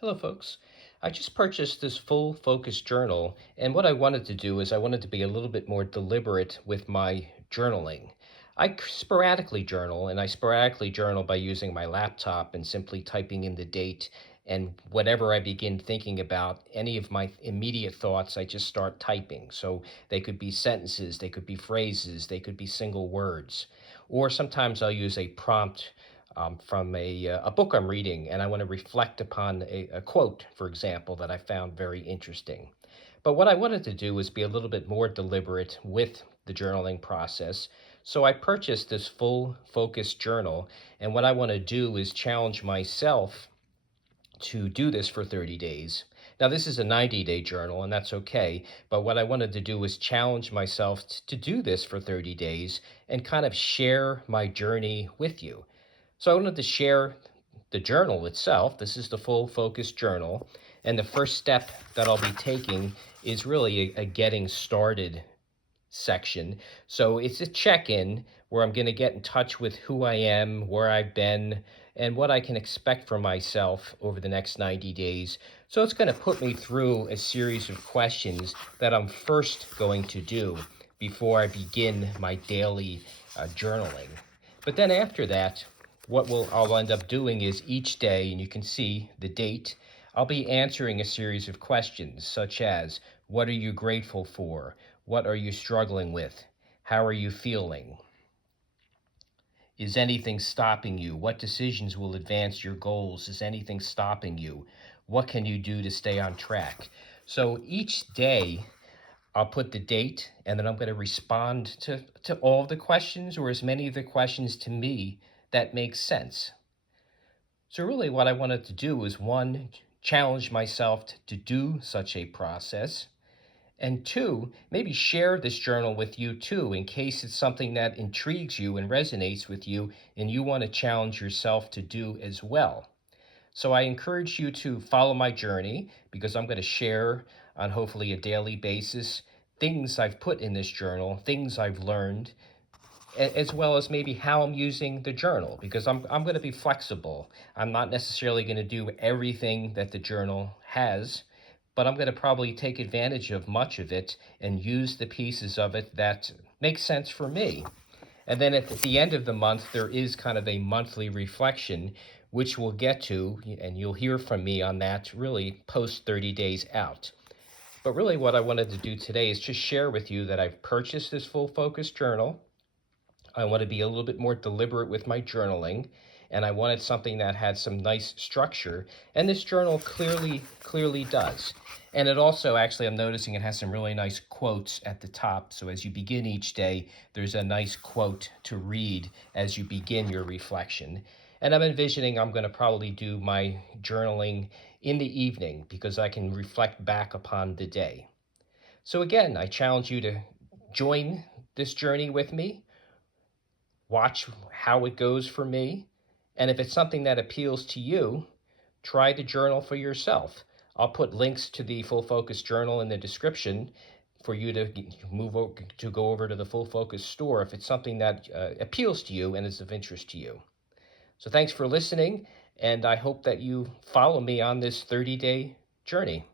Hello, folks. I just purchased this full focus journal, and what I wanted to do is I wanted to be a little bit more deliberate with my journaling. I sporadically journal, and I sporadically journal by using my laptop and simply typing in the date. And whatever I begin thinking about, any of my immediate thoughts, I just start typing. So they could be sentences, they could be phrases, they could be single words. Or sometimes I'll use a prompt from a book I'm reading, and I want to reflect upon a quote, for example, that I found very interesting. But what I wanted to do was be a little bit more deliberate with the journaling process. So I purchased this full focus journal, and what I want to do is challenge myself to do this for 30 days. Now, this is a 90-day journal, and that's okay. But what I wanted to do was challenge myself to do this for 30 days and kind of share my journey with you. So I wanted to share the journal itself. This is the full focus journal. And the first step that I'll be taking is really a getting started section. So it's a check in where I'm going to get in touch with who I am, where I've been, and what I can expect from myself over the next 90 days. So it's going to put me through a series of questions that I'm first going to do before I begin my daily journaling. But then after that, I'll end up doing is each day, and you can see the date, I'll be answering a series of questions such as, what are you grateful for? What are you struggling with? How are you feeling? Is anything stopping you? What decisions will advance your goals? Is anything stopping you? What can you do to stay on track? So each day, I'll put the date, and then I'm going to respond to all of the questions, or as many of the questions to me that make sense. So really what I wanted to do was, one, challenge myself to do such a process. And two, maybe share this journal with you too, in case it's something that intrigues you and resonates with you and you want to challenge yourself to do as well. So I encourage you to follow my journey, because I'm going to share on hopefully a daily basis things I've put in this journal, things I've learned, as well as maybe how I'm using the journal, because I'm going to be flexible. I'm not necessarily going to do everything that the journal has, but I'm going to probably take advantage of much of it and use the pieces of it that make sense for me. And then at the end of the month, there is kind of a monthly reflection, which we'll get to, and you'll hear from me on that really post 30 days out. But really, what I wanted to do today is just share with you that I've purchased this full focus journal. I want to be a little bit more deliberate with my journaling, and I wanted something that had some nice structure, and this journal clearly does. And it also, actually, I'm noticing it has some really nice quotes at the top. So as you begin each day, there's a nice quote to read as you begin your reflection. And I'm envisioning I'm going to probably do my journaling in the evening, because I can reflect back upon the day. So again, I challenge you to join this journey with me. Watch how it goes for me. And if it's something that appeals to you, try the journal for yourself. I'll put links to the Full Focus Journal in the description for you to go over to the Full Focus store if it's something that appeals to you and is of interest to you. So thanks for listening, and I hope that you follow me on this 30-day journey.